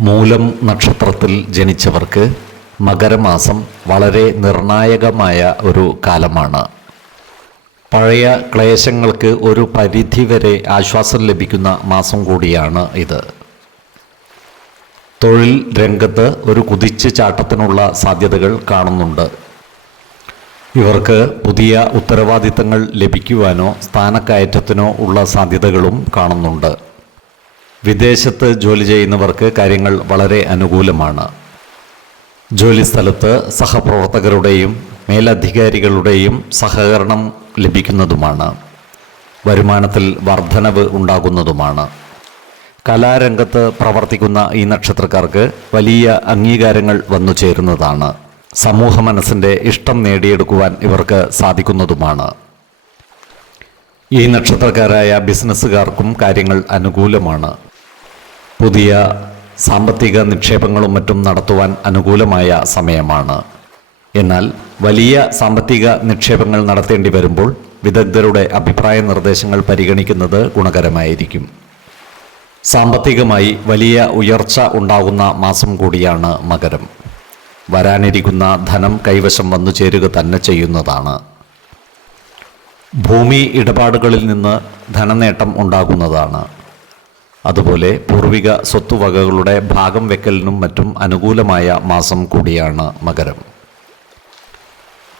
മൂലം നക്ഷത്രത്തിൽ ജനിച്ചവർക്ക് മകരമാസം വളരെ നിർണായകമായ ഒരു കാലമാണ്. പഴയ ക്ലേശങ്ങൾക്ക് ഒരു പരിധിവരെ ആശ്വാസം ലഭിക്കുന്ന മാസം കൂടിയാണ് ഇത്. തൊഴിൽ രംഗത്ത് ഒരു കുതിച്ചു ചാട്ടത്തിനുള്ള സാധ്യതകൾ കാണുന്നുണ്ട്. ഇവർക്ക് പുതിയ ഉത്തരവാദിത്തങ്ങൾ ലഭിക്കുവാനോ സ്ഥാനക്കയറ്റത്തിനോ ഉള്ള സാധ്യതകളും കാണുന്നുണ്ട്. വിദേശത്ത് ജോലി ചെയ്യുന്നവർക്ക് കാര്യങ്ങൾ വളരെ അനുകൂലമാണ്. ജോലിസ്ഥലത്ത് സഹപ്രവർത്തകരുടെയും മേലധികാരികളുടെയും സഹകരണം ലഭിക്കുന്നതുമാണ്. വരുമാനത്തിൽ വർധനവ് ഉണ്ടാകുന്നതുമാണ്. കലാരംഗത്ത് പ്രവർത്തിക്കുന്ന ഈ നക്ഷത്രക്കാർക്ക് വലിയ അംഗീകാരങ്ങൾ വന്നു ചേരുന്നതാണ്. സമൂഹ മനസ്സിന്റെ ഇഷ്ടം നേടിയെടുക്കുവാൻ ഇവർക്ക് സാധിക്കുന്നതുമാണ്. ഈ നക്ഷത്രക്കാരായ ബിസിനസ്സുകാർക്കും കാര്യങ്ങൾ അനുകൂലമാണ്. പുതിയ സാമ്പത്തിക നിക്ഷേപങ്ങളും മറ്റും നടത്തുവാൻ അനുകൂലമായ സമയമാണ്. എന്നാൽ വലിയ സാമ്പത്തിക നിക്ഷേപങ്ങൾ നടത്തേണ്ടി വരുമ്പോൾ വിദഗ്ധരുടെ അഭിപ്രായ നിർദ്ദേശങ്ങൾ പരിഗണിക്കുന്നത് ഗുണകരമായിരിക്കും. സാമ്പത്തികമായി വലിയ ഉയർച്ച ഉണ്ടാകുന്ന മാസം കൂടിയാണ് മകരം. വരാനിരിക്കുന്ന ധനം കൈവശം വന്നു ചേരുക തന്നെ ചെയ്യുന്നതാണ്. ഭൂമി ഇടപാടുകളിൽ നിന്ന് ധനനേട്ടം ഉണ്ടാകുന്നതാണ്. അതുപോലെ പൂർവിക സ്വത്തുവകകളുടെ ഭാഗം വെക്കലിനും മറ്റും അനുകൂലമായ മാസം കൂടിയാണ് മകരം.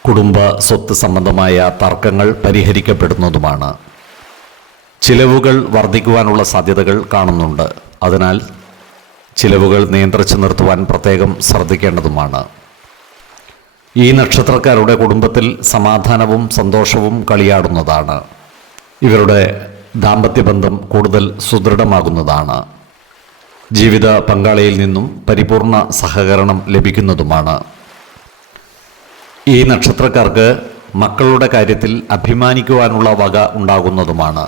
കുടുംബ സ്വത്ത് സംബന്ധമായ തർക്കങ്ങൾ പരിഹരിക്കപ്പെടുന്നതുമാണ്. ചിലവുകൾ വർദ്ധിക്കുവാനുള്ള സാധ്യതകൾ കാണുന്നുണ്ട്. അതിനാൽ ചിലവുകൾ നിയന്ത്രിച്ചു നിർത്തുവാൻ പ്രത്യേകം ശ്രദ്ധിക്കേണ്ടതുമാണ്. ഈ നക്ഷത്രക്കാരുടെ കുടുംബത്തിൽ സമാധാനവും സന്തോഷവും കളിയാടുന്നതാണ്. ഇവരുടെ ദാമ്പത്യബന്ധം കൂടുതൽ സുദൃഢമാകുന്നതാണ്. ജീവിത പങ്കാളിയിൽ നിന്നും പരിപൂർണ സഹകരണം ലഭിക്കുന്നതുമാണ്. ഈ നക്ഷത്രക്കാർക്ക് മക്കളുടെ കാര്യത്തിൽ അഭിമാനിക്കുവാനുള്ള വക ഉണ്ടാകുന്നതുമാണ്.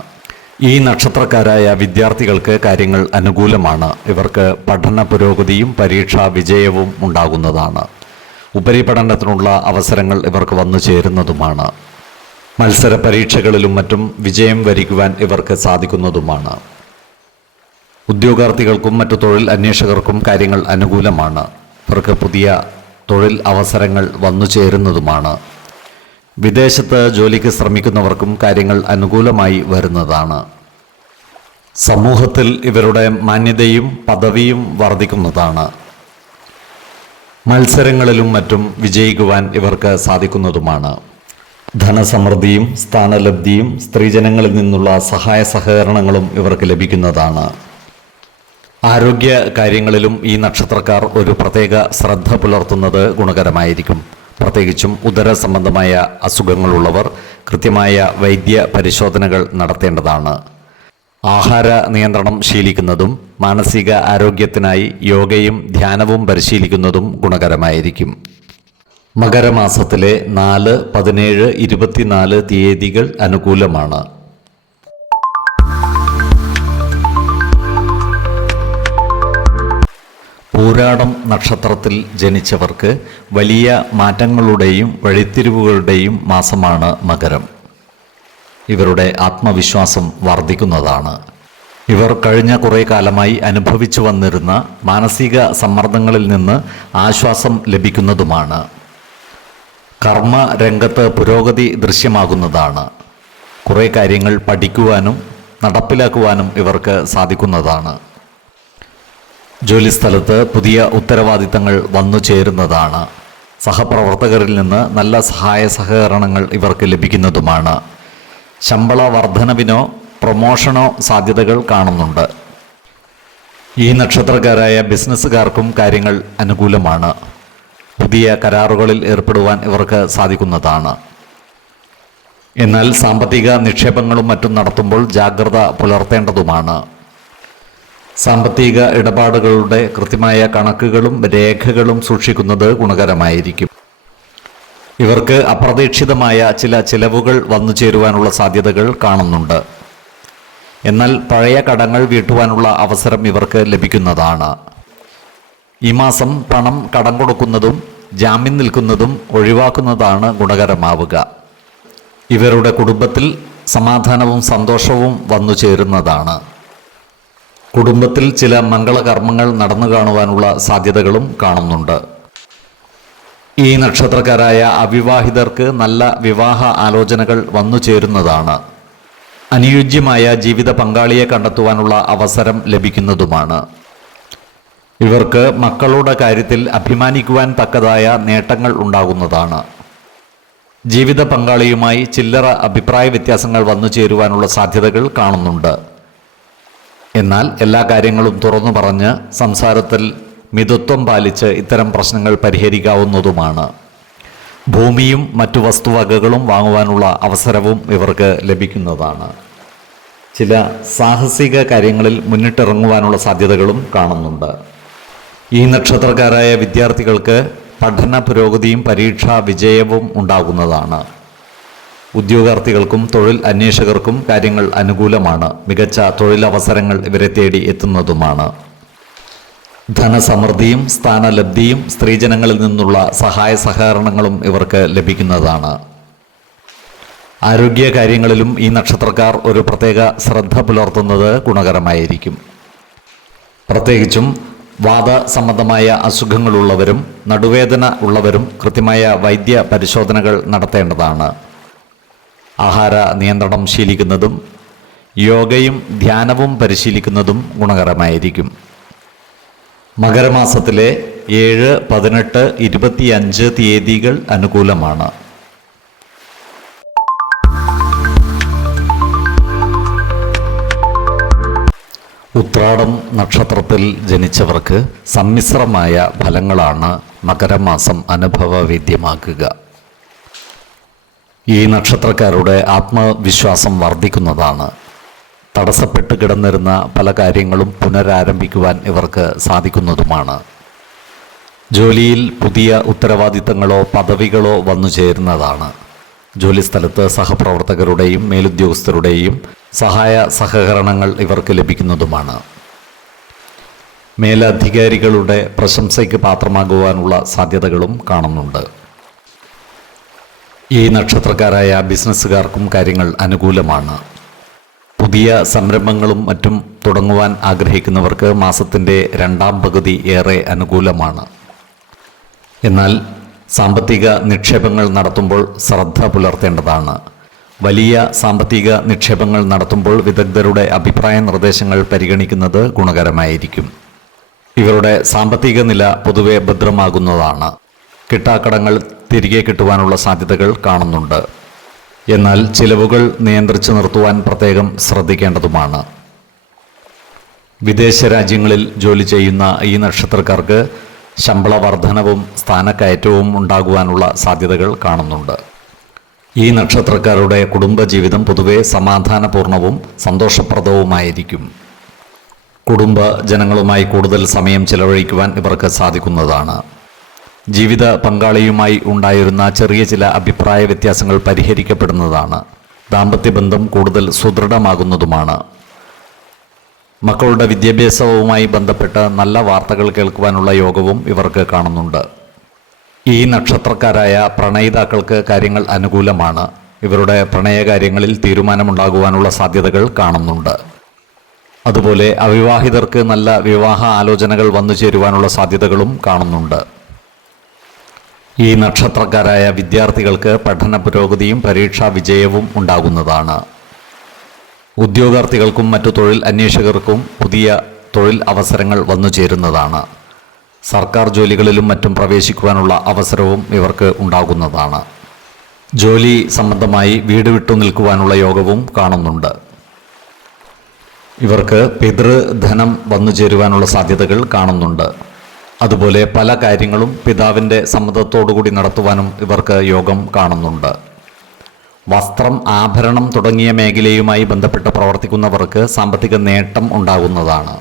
ഈ നക്ഷത്രക്കാരായ വിദ്യാർത്ഥികൾക്ക് കാര്യങ്ങൾ അനുകൂലമാണ്. ഇവർക്ക് പഠന പുരോഗതിയും പരീക്ഷാ വിജയവും ഉണ്ടാകുന്നതാണ്. ഉപരിപഠനത്തിനുള്ള അവസരങ്ങൾ ഇവർക്ക് വന്നു ചേരുന്നതുമാണ്. മത്സര പരീക്ഷകളിലും മറ്റും വിജയം വരിക്കുവാൻ ഇവർക്ക് സാധിക്കുന്നതുമാണ്. ഉദ്യോഗാർത്ഥികൾക്കും മറ്റു തൊഴിൽ അന്വേഷകർക്കും കാര്യങ്ങൾ അനുകൂലമാണ്. ഇവർക്ക് പുതിയ തൊഴിൽ അവസരങ്ങൾ വന്നു ചേരുന്നതുമാണ്. വിദേശത്ത് ജോലിക്ക് ശ്രമിക്കുന്നവർക്കും കാര്യങ്ങൾ അനുകൂലമായി വരുന്നതാണ്. സമൂഹത്തിൽ ഇവരുടെ മാന്യതയും പദവിയും വർദ്ധിക്കുന്നതാണ്. മത്സരങ്ങളിലും മറ്റും വിജയിക്കുവാൻ ഇവർക്ക് സാധിക്കുന്നതുമാണ്. ധനസമൃദ്ധിയും സ്ഥാനലബ്ധിയും സ്ത്രീജനങ്ങളിൽ നിന്നുള്ള സഹായ സഹകരണങ്ങളും ഇവർക്ക് ലഭിക്കുന്നതാണ്. ആരോഗ്യ കാര്യങ്ങളിലും ഈ നക്ഷത്രക്കാർ ഒരു പ്രത്യേക ശ്രദ്ധ പുലർത്തുന്നത് ഗുണകരമായിരിക്കും. പ്രത്യേകിച്ചും ഉദര സംബന്ധമായ അസുഖങ്ങളുള്ളവർ കൃത്യമായ വൈദ്യ പരിശോധനകൾ നടത്തേണ്ടതാണ്. ആഹാര നിയന്ത്രണം ശീലിക്കുന്നതും മാനസിക ആരോഗ്യത്തിനായി യോഗയും ധ്യാനവും പരിശീലിക്കുന്നതും ഗുണകരമായിരിക്കും. മകരമാസത്തിലെ നാല് പതിനേഴ് ഇരുപത്തിനാല് തീയതികൾ അനുകൂലമാണ്. പൂരാടം നക്ഷത്രത്തിൽ ജനിച്ചവർക്ക് വലിയ മാറ്റങ്ങളുടെയും വഴിത്തിരിവുകളുടെയും മാസമാണ് മകരം. ഇവരുടെ ആത്മവിശ്വാസം വർദ്ധിക്കുന്നതാണ്. ഇവർ കഴിഞ്ഞ കുറേ കാലമായി അനുഭവിച്ചു വന്നിരുന്ന മാനസിക സമ്മർദ്ദങ്ങളിൽ നിന്ന് ആശ്വാസം ലഭിക്കുന്നതുമാണ്. കർമ്മ രംഗത്ത് പുരോഗതി ദൃശ്യമാകുന്നതാണ്. കുറേ കാര്യങ്ങൾ പഠിക്കുവാനും നടപ്പിലാക്കുവാനും ഇവർക്ക് സാധിക്കുന്നതാണ്. ജോലിസ്ഥലത്ത് പുതിയ ഉത്തരവാദിത്തങ്ങൾ വന്നു ചേരുന്നതാണ്. സഹപ്രവർത്തകരിൽ നിന്ന് നല്ല സഹായ സഹകരണങ്ങൾ ഇവർക്ക് ലഭിക്കുന്നതുമാണ്. ശമ്പള വർധനവിനോ പ്രൊമോഷനോ സാധ്യതകൾ കാണുന്നുണ്ട്. ഈ നക്ഷത്രക്കാരായ ബിസിനസ്സുകാർക്കും കാര്യങ്ങൾ അനുകൂലമാണ്. പുതിയ കരാറുകളിൽ ഏർപ്പെടുവാൻ ഇവർക്ക് സാധിക്കുന്നതാണ്. എന്നാൽ സാമ്പത്തിക നിക്ഷേപങ്ങളും മറ്റും നടത്തുമ്പോൾ ജാഗ്രത പുലർത്തേണ്ടതുമാണ്. സാമ്പത്തിക ഇടപാടുകളുടെ കൃത്യമായ കണക്കുകളും രേഖകളും സൂക്ഷിക്കുന്നത് ഗുണകരമായിരിക്കും. ഇവർക്ക് അപ്രതീക്ഷിതമായ ചില ചിലവുകൾ വന്നു ചേരുവാനുള്ള സാധ്യതകൾ കാണുന്നുണ്ട്. എന്നാൽ പഴയ കടങ്ങൾ വീട്ടുവാനുള്ള അവസരം ഇവർക്ക് ലഭിക്കുന്നതാണ്. ഈ മാസം പണം കടം കൊടുക്കുന്നതും ജാമ്യം നിൽക്കുന്നതും ഒഴിവാക്കുന്നതാണ് ഗുണകരമാവുക. ഇവരുടെ കുടുംബത്തിൽ സമാധാനവും സന്തോഷവും വന്നു ചേരുന്നതാണ്. കുടുംബത്തിൽ ചില മംഗളകർമ്മങ്ങൾ നടന്നു കാണുവാനുള്ള സാധ്യതകളും കാണുന്നുണ്ട്. ഈ നക്ഷത്രക്കാരായ അവിവാഹിതർക്ക് നല്ല വിവാഹ ആലോചനകൾ വന്നു ചേരുന്നതാണ്. അനുയോജ്യമായ ജീവിത പങ്കാളിയെ കണ്ടെത്തുവാനുള്ള അവസരം ലഭിക്കുന്നതുമാണ്. ഇവർക്ക് മക്കളുടെ കാര്യത്തിൽ അഭിമാനിക്കുവാൻ തക്കതായ നേട്ടങ്ങൾ ഉണ്ടാകുന്നതാണ്. ജീവിത പങ്കാളിയുമായി ചില്ലറ അഭിപ്രായ വ്യത്യാസങ്ങൾ വന്നു ചേരുവാനുള്ള സാധ്യതകൾ കാണുന്നുണ്ട്. എന്നാൽ എല്ലാ കാര്യങ്ങളും തുറന്നു പറഞ്ഞ് സംസാരത്തിൽ മിതത്വം പാലിച്ച് ഇത്തരം പ്രശ്നങ്ങൾ പരിഹരിക്കാവുന്നതുമാണ്. ഭൂമിയും മറ്റു വസ്തുവകകളും വാങ്ങുവാനുള്ള അവസരവും ഇവർക്ക് ലഭിക്കുന്നതാണ്. ചില സാഹസിക കാര്യങ്ങളിൽ മുന്നിട്ടിറങ്ങുവാനുള്ള സാധ്യതകളും കാണുന്നുണ്ട്. ഈ നക്ഷത്രക്കാരായ വിദ്യാർത്ഥികൾക്ക് പഠന പുരോഗതിയും പരീക്ഷാ വിജയവും ഉണ്ടാകുന്നതാണ്. ഉദ്യോഗാർത്ഥികൾക്കും തൊഴിൽ അന്വേഷകർക്കും കാര്യങ്ങൾ അനുകൂലമാണ്. മികച്ച തൊഴിലവസരങ്ങൾ ഇവരെ തേടി എത്തുന്നതുമാണ്. ധനസമൃദ്ധിയും സ്ഥാനലബ്ധിയും സ്ത്രീജനങ്ങളിൽ നിന്നുള്ള സഹായ സഹകരണങ്ങളും ഇവർക്ക് ലഭിക്കുന്നതാണ്. ആരോഗ്യ കാര്യങ്ങളിലും ഈ നക്ഷത്രക്കാർ ഒരു പ്രത്യേക ശ്രദ്ധ പുലർത്തുന്നത് ഗുണകരമായിരിക്കും. പ്രത്യേകിച്ചും വാദ സംബന്ധമായ അസുഖങ്ങളുള്ളവരും നടുവേദന ഉള്ളവരും കൃത്യമായ വൈദ്യ പരിശോധനകൾ നടത്തേണ്ടതാണ്. ആഹാര നിയന്ത്രണം ശീലിക്കുന്നതും യോഗയും ധ്യാനവും പരിശീലിക്കുന്നതും ഗുണകരമായിരിക്കും. മകരമാസത്തിലെ ഏഴ് പതിനെട്ട് ഇരുപത്തിയഞ്ച് തീയതികൾ അനുകൂലമാണ്. ഉത്രാടം നക്ഷത്രത്തിൽ ജനിച്ചവർക്ക് സമ്മിശ്രമായ ഫലങ്ങളാണ് മകരമാസം അനുഭവവേദ്യമാക്കുക. ഈ നക്ഷത്രക്കാരുടെ ആത്മവിശ്വാസം വർദ്ധിക്കുന്നതാണ്. തടസ്സപ്പെട്ട് കിടന്നിരുന്ന പല കാര്യങ്ങളും പുനരാരംഭിക്കുവാൻ ഇവർക്ക് സാധിക്കുന്നതുമാണ്. ജോലിയിൽ പുതിയ ഉത്തരവാദിത്തങ്ങളോ പദവികളോ വന്നു ചേരുന്നതാണ്. ജോലിസ്ഥലത്ത് സഹപ്രവർത്തകരുടെയും മേലുദ്യോഗസ്ഥരുടെയും സഹായ സഹകരണങ്ങൾ ഇവർക്ക് ലഭിക്കുന്നതുമാണ്. മേലധികാരികളുടെ പ്രശംസയ്ക്ക് പാത്രമാകുവാനുള്ള സാധ്യതകളും കാണുന്നുണ്ട്. ഈ നക്ഷത്രക്കാരായ ബിസിനസ്സുകാർക്കും കാര്യങ്ങൾ അനുകൂലമാണ്. പുതിയ സംരംഭങ്ങളും മറ്റും തുടങ്ങുവാൻ ആഗ്രഹിക്കുന്നവർക്ക് മാസത്തിന്റെ രണ്ടാം പകുതി ഏറെ അനുകൂലമാണ്. എന്നാൽ സാമ്പത്തിക നിക്ഷേപങ്ങൾ നടത്തുമ്പോൾ ശ്രദ്ധ പുലർത്തേണ്ടതാണ്. വലിയ സാമ്പത്തിക നിക്ഷേപങ്ങൾ നടത്തുമ്പോൾ വിദഗ്ധരുടെ അഭിപ്രായ നിർദ്ദേശങ്ങൾ പരിഗണിക്കുന്നത് ഗുണകരമായിരിക്കും. ഇവരുടെ സാമ്പത്തിക നില പൊതുവെ ഭദ്രമാകുന്നതാണ്. കിട്ടാക്കടങ്ങൾ തിരികെ കിട്ടുവാനുള്ള സാധ്യതകൾ കാണുന്നുണ്ട്. എന്നാൽ ചിലവുകൾ നിയന്ത്രിച്ചു നിർത്തുവാൻ പ്രത്യേകം ശ്രദ്ധിക്കേണ്ടതുമാണ്. വിദേശ രാജ്യങ്ങളിൽ ജോലി ചെയ്യുന്ന ഈ നക്ഷത്രക്കാർക്ക് ശമ്പള വർധനവും സ്ഥാനക്കയറ്റവും ഉണ്ടാകുവാനുള്ള സാധ്യതകൾ കാണുന്നുണ്ട്. ഈ നക്ഷത്രക്കാരുടെ കുടുംബജീവിതം പൊതുവെ സമാധാനപൂർണവും സന്തോഷപ്രദവുമായിരിക്കും. കുടുംബ ജനങ്ങളുമായി കൂടുതൽ സമയം ചെലവഴിക്കുവാൻ ഇവർക്ക് സാധിക്കുന്നതാണ്. ജീവിത പങ്കാളിയുമായി ഉണ്ടായിരുന്ന ചെറിയ ചില അഭിപ്രായ വ്യത്യാസങ്ങൾ പരിഹരിക്കപ്പെടുന്നതാണ്. ദാമ്പത്യബന്ധം കൂടുതൽ സുദൃഢമാകുന്നതുമാണ്. മക്കളുടെ വിദ്യാഭ്യാസവുമായി ബന്ധപ്പെട്ട് നല്ല വാർത്തകൾ കേൾക്കുവാനുള്ള യോഗവും ഇവർക്ക് കാണുന്നുണ്ട്. ഈ നക്ഷത്രക്കാരായ പ്രണയിതാക്കൾക്ക് കാര്യങ്ങൾ അനുകൂലമാണ്. ഇവരുടെ പ്രണയകാര്യങ്ങളിൽ തീരുമാനമുണ്ടാകുവാനുള്ള സാധ്യതകൾ കാണുന്നുണ്ട്. അതുപോലെ അവിവാഹിതർക്ക് നല്ല വിവാഹ ആലോചനകൾ വന്നു ചേരുവാനുള്ള സാധ്യതകളും കാണുന്നുണ്ട്. ഈ നക്ഷത്രക്കാരായ വിദ്യാർത്ഥികൾക്ക് പഠന പുരോഗതിയും പരീക്ഷാ വിജയവും ഉണ്ടാകുന്നതാണ്. ഉദ്യോഗാർത്ഥികൾക്കും മറ്റു തൊഴിൽ അന്വേഷകർക്കും പുതിയ തൊഴിൽ അവസരങ്ങൾ വന്നു ചേരുന്നതാണ്. സർക്കാർ ജോലികളിലും മറ്റും പ്രവേശിക്കുവാനുള്ള അവസരവും ഇവർക്ക് ഉണ്ടാകുന്നതാണ്. ജോലി സംബന്ധമായി വീട് വിട്ടു നിൽക്കുവാനുള്ള യോഗവും കാണുന്നുണ്ട്. ഇവർക്ക് പിതൃധനം വന്നു ചേരുവാനുള്ള സാധ്യതകൾ കാണുന്നുണ്ട്. അതുപോലെ പല കാര്യങ്ങളും പിതാവിന്റെ സമ്മതത്തോടുകൂടി നടത്തുവാനും ഇവർക്ക് യോഗം കാണുന്നുണ്ട്. വസ്ത്രം ആഭരണം തുടങ്ങിയ മേഖലയുമായി ബന്ധപ്പെട്ട് പ്രവർത്തിക്കുന്നവർക്ക് സാമ്പത്തിക നേട്ടം ഉണ്ടാകുന്നതാണ്.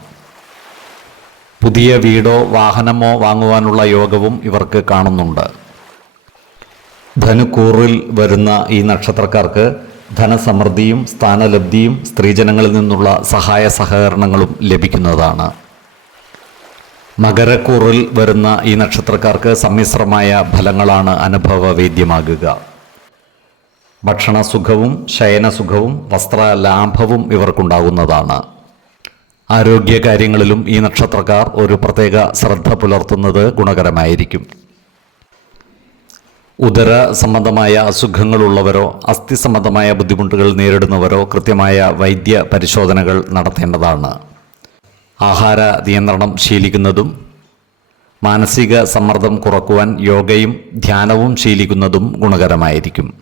പുതിയ വീടോ വാഹനമോ വാങ്ങുവാനുള്ള യോഗവും ഇവർക്ക് കാണുന്നുണ്ട്. ധനുക്കൂറിൽ വരുന്ന ഈ നക്ഷത്രക്കാർക്ക് ധനസമൃദ്ധിയും സ്ഥാനലബ്ധിയും സ്ത്രീജനങ്ങളിൽ നിന്നുള്ള സഹായ സഹകരണങ്ങളും ലഭിക്കുന്നതാണ്. മകരക്കൂറിൽ വരുന്ന ഈ നക്ഷത്രക്കാർക്ക് സമ്മിശ്രമായ ഫലങ്ങളാണ് അനുഭവവേദ്യമാകുക. ഭക്ഷണസുഖവും ശയനസുഖവും വസ്ത്രലാഭവും ഇവർക്കുണ്ടാകുന്നതാണ്. ആരോഗ്യകാര്യങ്ങളിലും ഈ നക്ഷത്രക്കാർ ഒരു പ്രത്യേക ശ്രദ്ധ പുലർത്തുന്നത് ഗുണകരമായിരിക്കും. ഉദര സംബന്ധമായ അസുഖങ്ങളുള്ളവരോ അസ്ഥി സംബന്ധമായ ബുദ്ധിമുട്ടുകൾ നേരിടുന്നവരോ കൃത്യമായ വൈദ്യ പരിശോധനകൾ നടത്തേണ്ടതാണ്. ആഹാര നിയന്ത്രണം ശീലിക്കുന്നതും മാനസിക സമ്മർദ്ദം കുറക്കുവാൻ യോഗയും ധ്യാനവും ശീലിക്കുന്നതും ഗുണകരമായിരിക്കും.